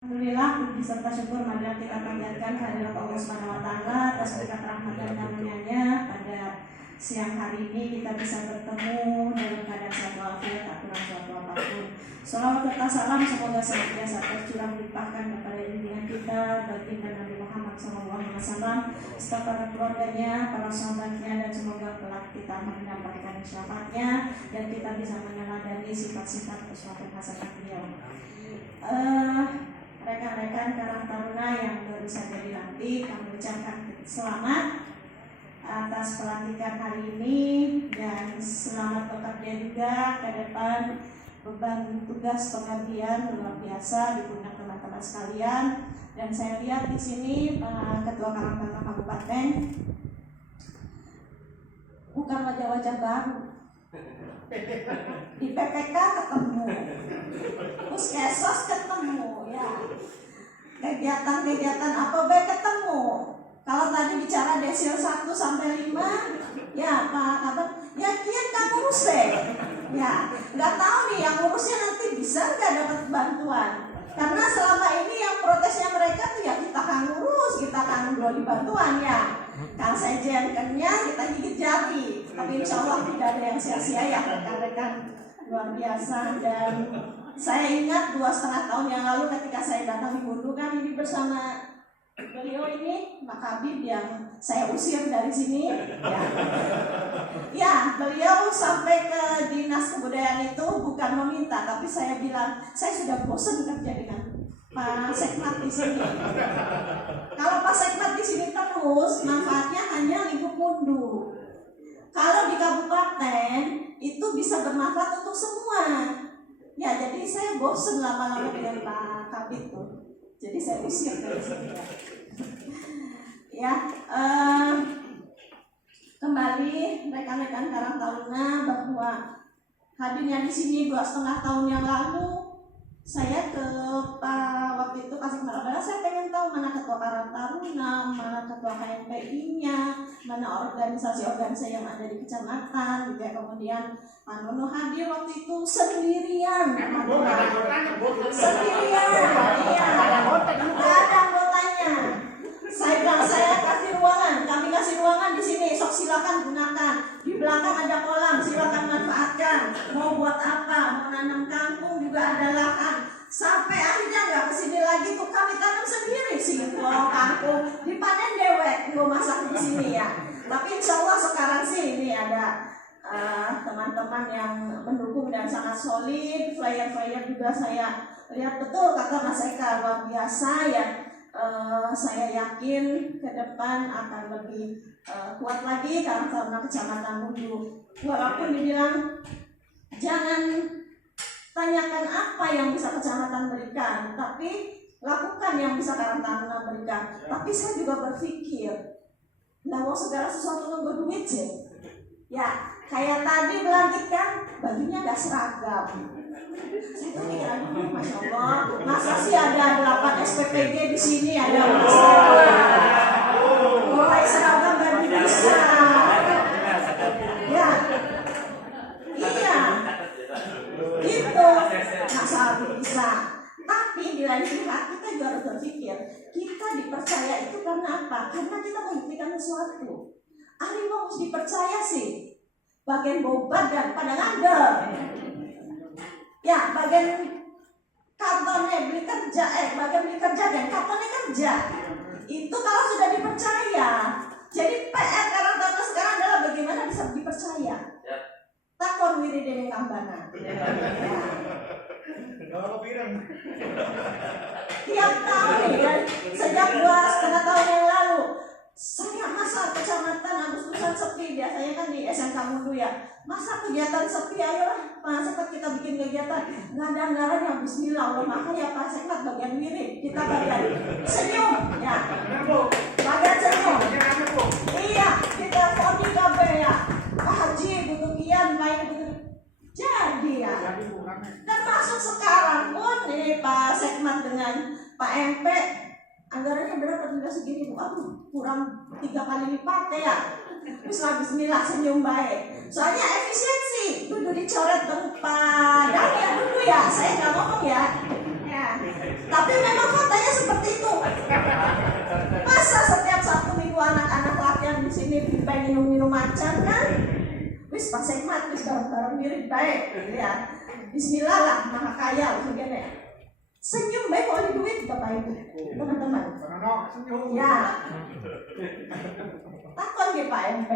Alhamdulillah, puji serta syukur marilah kita panjatkan kehadirat Allah Subhanahu wa taala atas berkat rahmat dan karunia-Nya. Pada siang hari ini kita bisa bertemu dalam keadaan sehat walafiat, tak kurang suatu apapun. Salawat serta salam semoga senantiasa tercurah limpahkan kepada junjungan kita baginda Nabi Muhammad SAW, serta para keluarganya, para sahabatnya, dan semoga kelak kita mendapatkan syafaatnya dan kita bisa meneladani sifat-sifat uswatun hasanah beliau. Rekan-rekan Karang Taruna yang baru saja dilantik, kami ucapkan selamat atas pelantikan hari ini dan selamat bekerja juga ke depan. Beban tugas pengabdian luar biasa di pundak teman-teman sekalian, dan saya lihat di sini Ketua Karang Taruna Kabupaten bukan wajah-wajah baru. Di PPK ketemu, Puskesmas ketemu, ya. Kegiatan-kegiatan apa baik ketemu. Kalau tadi bicara desil 1 sampai 5, ya Pak Kabar, ya kian kamu urus deh. Ya, nggak tahu nih yang urusnya nanti bisa nggak dapat bantuan. Karena selama ini yang protesnya mereka tuh ya kita kan ngurus, kita kan beli bantuan ya. Kang Sejen kenyang, kita gigit jari. Tapi insya Allah tidak ada yang sia-sia ya rekan-rekan, luar biasa. Dan saya ingat 2,5 tahun yang lalu ketika saya datang di Bundu kan ini bersama beliau ini Pak Habib yang saya usir dari sini. Ya, beliau sampai ke Dinas Kebudayaan itu bukan meminta, tapi saya bilang saya sudah bosan kerja dengan Pak Sekmat di sini. Kalau Pak Sekmat di sini terus, manfaatnya hanya lingkup Bundu. Kalau di kabupaten itu bisa bermanfaat untuk semua. Ya, jadi saya bosan lama-lama dengan Pak Kabit tuh. Jadi saya usir dari sini ya. Ya, kembali rekan-rekan Karang Taruna bahwa hadirnya di sini 2,5 tahun yang lalu. Saya ke Pak waktu itu Pak Sekmat adalah saya pengen tahu mana ketua Karang Taruna, mana ketua KNPI-nya, mana organisasi-organisasi yang ada di kecamatan, gitu ya. Kemudian Pak Nono hadir waktu itu sendirian, sendirian, iya, nggak ada anggotanya. Saya bilang saya kasih ruangan, kami kasih ruangan di sini, sok silakan gunakan. Di belakang ada kolam, silakan manfaatkan. Mau buat apa? Mau nanam kangkung juga ada lahan. Sampai akhirnya nggak kesini lagi tuh kami tanam sendiri sih kalau kangkung dipanen dewek, gue masak di sini ya. Tapi insya Allah sekarang sih ini ada teman-teman yang mendukung dan sangat solid. Flyer-flyer juga saya lihat betul kata Mas Eka luar biasa ya. Saya yakin ke depan akan lebih kuat lagi karena Kecamatan Bundu. Walaupun dibilang jangan tanyakan apa yang bisa kecamatan berikan, tapi lakukan yang bisa Karang Taruna berikan. Tapi saya juga berpikir, nah mau segala sesuatu nunggu duit sih. Ya, kayak tadi melantikkan bajunya nggak seragam. Saya tuh pikiran dulu, Masya Allah, masa sih ada 8 SPPG di sini, ada mulai seragam baju bisa. Ya, iya, gitu, masa bisa. Tapi di lain pihak kita juga harus berpikir, kita dipercaya itu karena apa? Karena kita membuktikan sesuatu. Ari mau dipercaya sih, bagian bobat dan pada ngandel. Ya, bagian kantornya beli kerja, bagian beli kerja dan kantornya kerja. Itu kalau sudah dipercaya. Jadi PR Karang Taruna sekarang adalah bagaimana bisa dipercaya. Takon wiridene kambana. Tiap tahun nih, sejak 2,5 tahun yang lalu, saya masa kecamatan Agustusan sepi, biasanya kan di SMK Mundu ya. Masa kegiatan sepi, ayolah Pak Sekmat kita bikin kegiatan. Nggak ada anggaran yang bismillah, Allah makan ya Pak Sekmat bagian wirid, kita bagian senyum ya. Bagian senyum. Iya, kita kodi kabe ya. Pak Haji butuh kian, Pak ini butuh. Jadi ya. Termasuk sekarang pun ini Pak Sekmat dengan Pak MP anggarannya berapa juga segini Bu? Aduh, kurang 3 kali lipat ya. Terus bismillah senyum baik. Soalnya efisiensi, dulu dicoret tempat. Dan ya dulu ya, saya nggak ngomong ya. Ya. Tapi memang faktanya seperti itu. Masa setiap Sabtu Minggu anak-anak latihan di sini pengen minum macan kan? Wis pas semat, wis bareng-bareng mirip baik, ya. Bismillah lah, maha kaya, begini. Senyum baik kalau duit Bapak Ibu, teman-teman. Ya. Takon di Pak MP.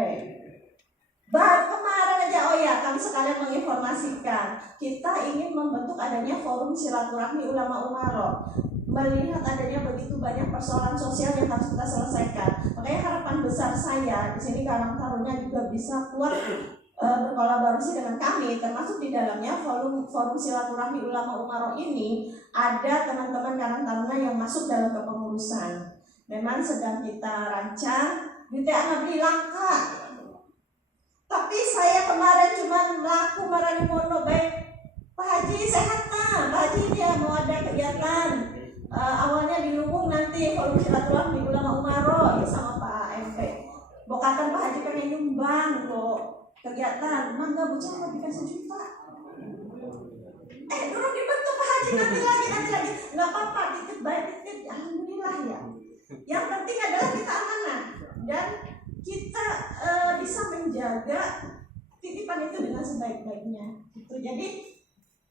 Baru kemarin aja, oh ya, kami sekalian menginformasikan, kita ingin membentuk adanya forum silaturahmi ulama Umaro. Melihat adanya begitu banyak persoalan sosial yang harus kita selesaikan. Makanya harapan besar saya di sini Karang Taruna juga bisa kuat berkolaborasi dengan kami, termasuk di dalamnya forum silaturahmi ulama Umaro ini ada teman-teman Karang Taruna yang masuk dalam kepengurusan. Memang sedang kita rancang, duitnya anak beli langka. Tapi saya kemarin cuma melaku marani mono baik Pak Haji sehat nah, Pak Haji dia mau ada kegiatan awalnya di Luwung nanti forum silaturahmi ulama Umaro ya sama Pak MP. Bokatan Pak Haji pengen nyumbang kok kegiatan, mangga bocah mau dikasih juta. Dulu dibentuk Pak Haji nanti lagi, nggak apa-apa, titip baik titip, alhamdulillah ya. Yang penting adalah kita amanah dan kita bisa menjaga titipan itu dengan sebaik-baiknya. Gitu. Jadi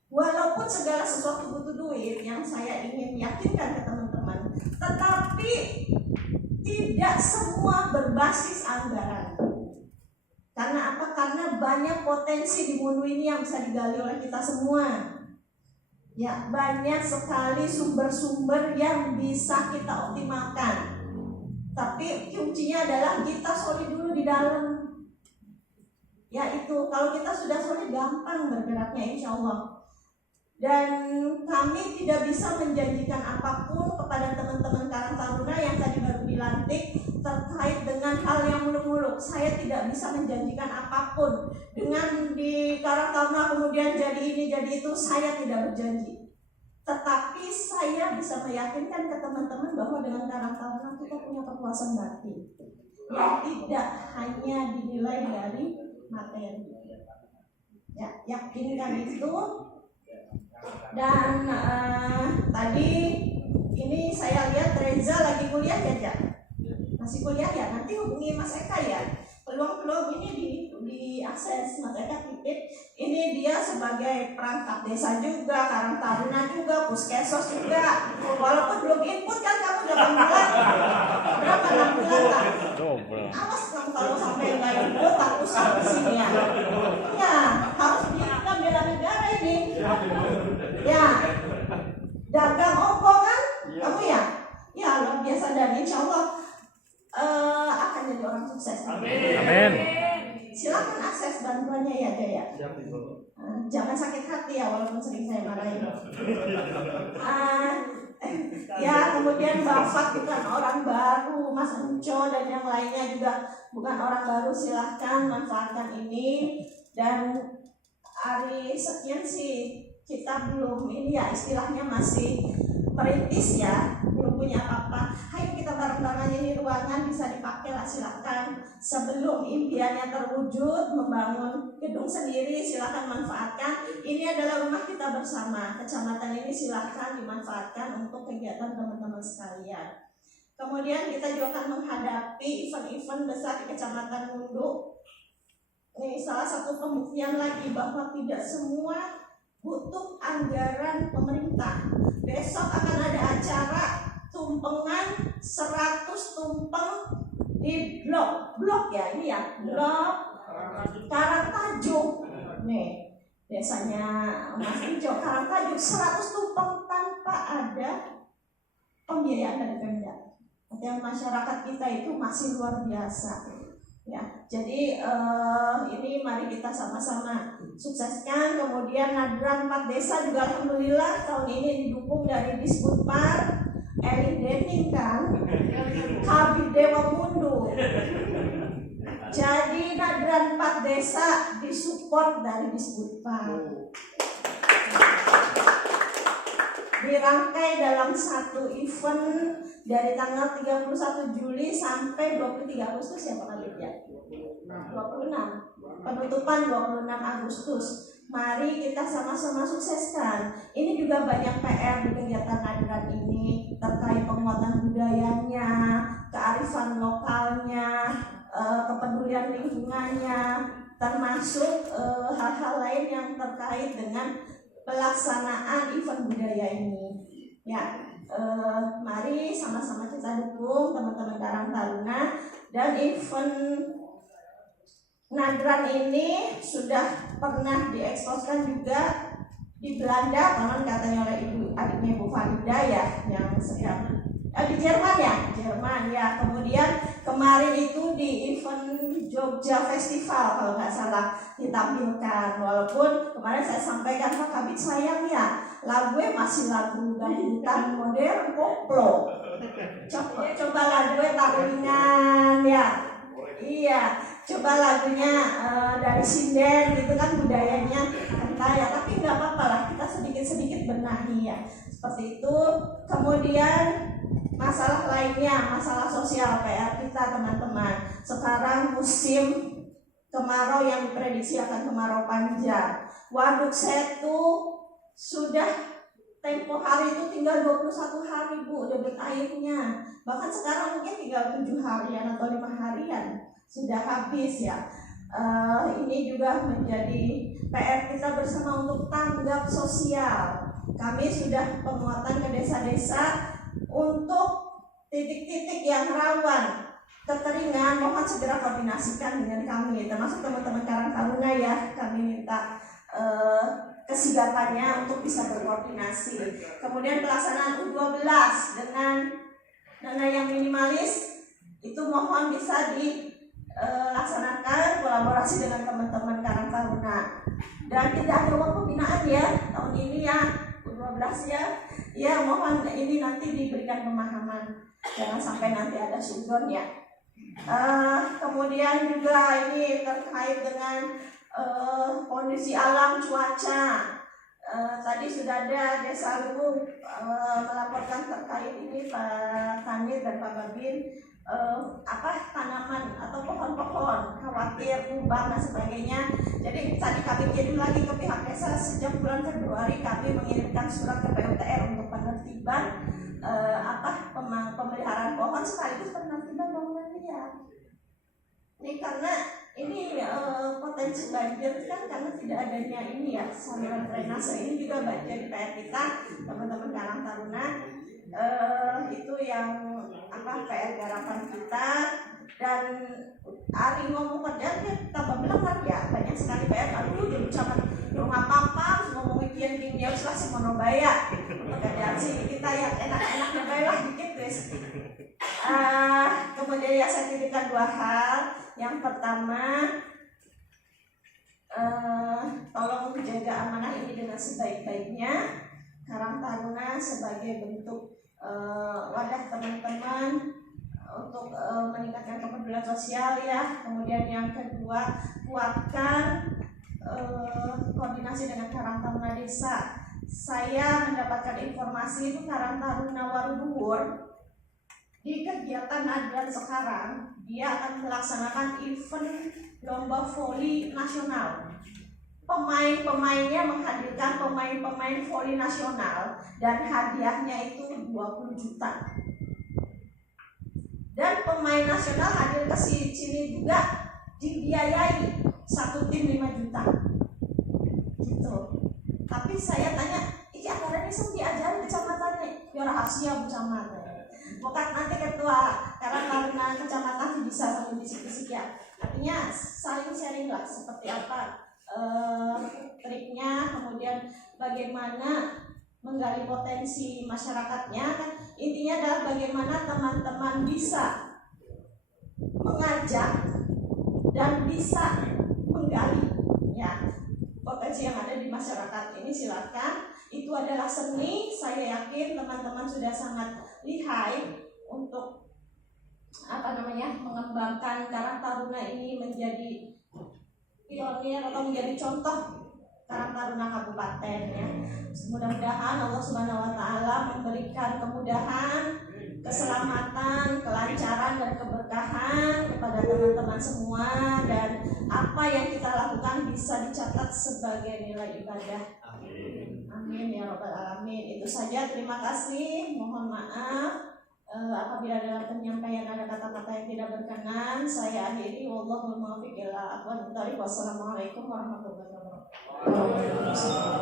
walaupun segala sesuatu butuh duit, yang saya ingin yakinkan ke teman-teman, tetapi tidak semua berbasis anggaran. Karena apa? Karena banyak potensi di Mundu ini yang bisa digali oleh kita semua. Ya, banyak sekali sumber-sumber yang bisa kita optimalkan. Tapi kuncinya adalah kita solid dulu di dalam. Ya itu, kalau kita sudah solid gampang bergeraknya insya Allah. Dan kami tidak bisa menjanjikan apapun kepada teman-teman Karang Taruna yang tadi baru dilantik terkait dengan hal yang muluk-muluk. Saya tidak bisa menjanjikan apapun. Dengan di Karang Taruna kemudian jadi ini, jadi itu, saya tidak berjanji. Tetapi saya bisa meyakinkan ke teman-teman bahwa dengan Karang Taruna kita punya kepuasan batin yang tidak hanya dinilai dari materi. Ya, yakinkan itu. Dan tadi ini saya lihat Reza lagi kuliah ya, masih kuliah ya. Nanti hubungi Mas Eka ya. Peluang-peluang ini diakses Mas Eka titip. Ini dia sebagai perangkat desa juga, Karang Taruna juga, Puskesos juga. Walaupun belum input kan kamu 8 bulan. Berapa 6 bulan lah. Awas kamu kalau sampai nggak input aku sampai sini ya. Ya harus diingat bela negara ini. Ya dagang opo kan kamu ya. Ya luar biasa dan insya Allah akan jadi orang sukses. Amin. Silakan akses bantuannya ya Jaya. Jangan sakit hati ya walaupun sering saya marahin. Ya kemudian Bapak bukan orang baru, Mas Enco dan yang lainnya juga bukan orang baru, silahkan manfaatkan ini. Dan hari sekian sih kita belum ini ya istilahnya masih merintis ya, belum punya apa-apa. Ayo kita bareng-bareng ini ruangan bisa dipakai lah, silakan. Sebelum impiannya terwujud membangun gedung sendiri, silakan manfaatkan. Ini adalah rumah kita bersama. Kecamatan ini silakan dimanfaatkan untuk kegiatan teman-teman sekalian. Kemudian kita juga akan menghadapi event-event besar di Kecamatan Mundu. Ini salah satu pembuktian lagi bahwa tidak semua butuh anggaran pemerintah. Besok akan ada acara tumpengan 100 tumpeng di blok ya ini ya, blok Karangtajuk. Nih desanya Mas Ijo, Karangtajuk 100 tumpeng tanpa ada pembiayaan dari Pemda. Artinya masyarakat kita itu masih luar biasa. Ya, jadi ini mari kita sama-sama sukseskan. Kemudian Nadran 4 Desa juga alhamdulillah tahun ini didukung dari Disbudpar, Eli Dening kan, Kabid Dewa Mundu. Jadi Nadran 4 Desa disupport dari Disbudpar. Dirangkai dalam satu event dari tanggal 31 Juli sampai 23 Agustus ya Pak Kabid ya? 26. Penutupan 26 Agustus. Mari kita sama-sama sukseskan. Ini juga banyak PR di kegiatan Nadran ini terkait penguatan budayanya, kearifan lokalnya, kepedulian lingkungannya, termasuk hal-hal lain yang terkait dengan pelaksanaan event budaya ini. Ya, mari sama-sama kita dukung teman-teman Karang Taruna, dan event Nadran ini sudah pernah dieksposkan juga di Belanda, konon katanya oleh adiknya Ibu Farida ya, yang sedang di Jerman ya. Kemudian kemarin itu di event Jogja Festival kalau nggak salah ditampilkan. Walaupun kemarin saya sampaikan, Pak Kabit sayang ya, lagunya masih lagu dangdutan modern koplo. Coba lagunya taringan ya. Iya, coba lagunya dari sinden gitu kan, budayanya kaya, tapi nggak apa-apa lah, kita sedikit-sedikit benahi ya, seperti itu. Kemudian masalah lainnya, masalah sosial PR kita teman-teman. Sekarang musim kemarau yang diprediksi akan kemarau panjang. Waduk Setu sudah tempo hari itu tinggal 21 hari Bu debit airnya. Bahkan sekarang mungkin tinggal 7 harian atau 5 harian sudah habis ya. Ini juga menjadi PR kita bersama untuk tanggap sosial. Kami sudah penguatan ke desa-desa untuk titik-titik yang rawan kekeringan. Mohon segera koordinasikan dengan kami, termasuk teman-teman Karang Taruna ya. Kami minta kesigapannya untuk bisa berkoordinasi. Kemudian pelaksanaan U12 dengan dana yang minimalis itu mohon bisa dilaksanakan kolaborasi dengan teman-teman Karang Taruna. Dan tidak ada uang pembinaan ya tahun ini ya, U12 ya. Ya mohon ini nanti diberikan pemahaman, jangan sampai nanti ada sudon ya. Kemudian juga ini terkait dengan kondisi alam cuaca. Tadi sudah ada Desa Luwu melaporkan terkait ini Pak Kanit dan Pak Babin, tanaman atau pohon-pohon khawatir tumbang dan sebagainya. Jadi tadi kami kirim lagi ke pihak desa, sejak bulan Februari kami mengirimkan surat ke PUTR untuk penertiban pemeliharaan pohon sekaligus penertiban bangunan liar. Ini karena ini potensi banjir kan karena tidak adanya ini ya saluran drainase, ini juga banjir di PR kita teman-teman Karang Taruna. Itu yang PR garapan kita. Dan hari ngomong kerja dia tambah bilang kan ya banyak sekali PR. Aduh jadi ucapan nggak apa-apa ngomongin kian ya usah sih monobaya pekerjaan sih kita yang enak-enaknya baiklah dikit guys. Kemudian ya saya titipkan 2 hal. Yang pertama, tolong jaga amanah ini dengan sebaik-baiknya. Karang Taruna sebagai bentuk wadah teman-teman untuk meningkatkan kepedulian sosial ya. Kemudian yang kedua, kuatkan koordinasi dengan Karang Taruna desa. Saya mendapatkan informasi itu Karang Taruna Waruduwur di kegiatan Nadran sekarang dia akan melaksanakan event lomba voli nasional. Pemain-pemainnya menghadirkan pemain-pemain voli nasional dan hadiahnya itu 20 juta. Dan pemain nasional hadir ke sini juga dibiayai 1 tim 5 juta. Gitu. Tapi saya tanya, "Iki akarane sing diajari kecamatannya?" Ya rahasia Bu Camat. Bukan nanti ketua Karang Taruna kecamatan bisa sambil bisik-bisik ya. Artinya saling sharing lah seperti apa triknya, kemudian bagaimana menggali potensi masyarakatnya kan. Intinya adalah bagaimana teman-teman bisa mengajak dan bisa menggali ya potensi yang ada di masyarakat ini. Silakan, itu adalah seni. Saya yakin teman-teman sudah sangat lihai untuk mengembangkan Karang Taruna ini menjadi pionir atau menjadi contoh Karang Taruna Kabupaten ya. Mudah-mudahan Allah Subhanahu wa taala memberikan kemudahan, keselamatan, kelancaran dan keberkahan kepada teman-teman semua, dan apa yang kita lakukan bisa dicatat sebagai nilai ibadah. Amin ya rabbal alamin. Itu saja, terima kasih. Mohon maaf apabila dalam penyampaian ada kata-kata yang tidak berkenan. Saya akhiri, wallahul muwaffiq ila aqwamit thoriq. Wassalamualaikum warahmatullahi wabarakatuh.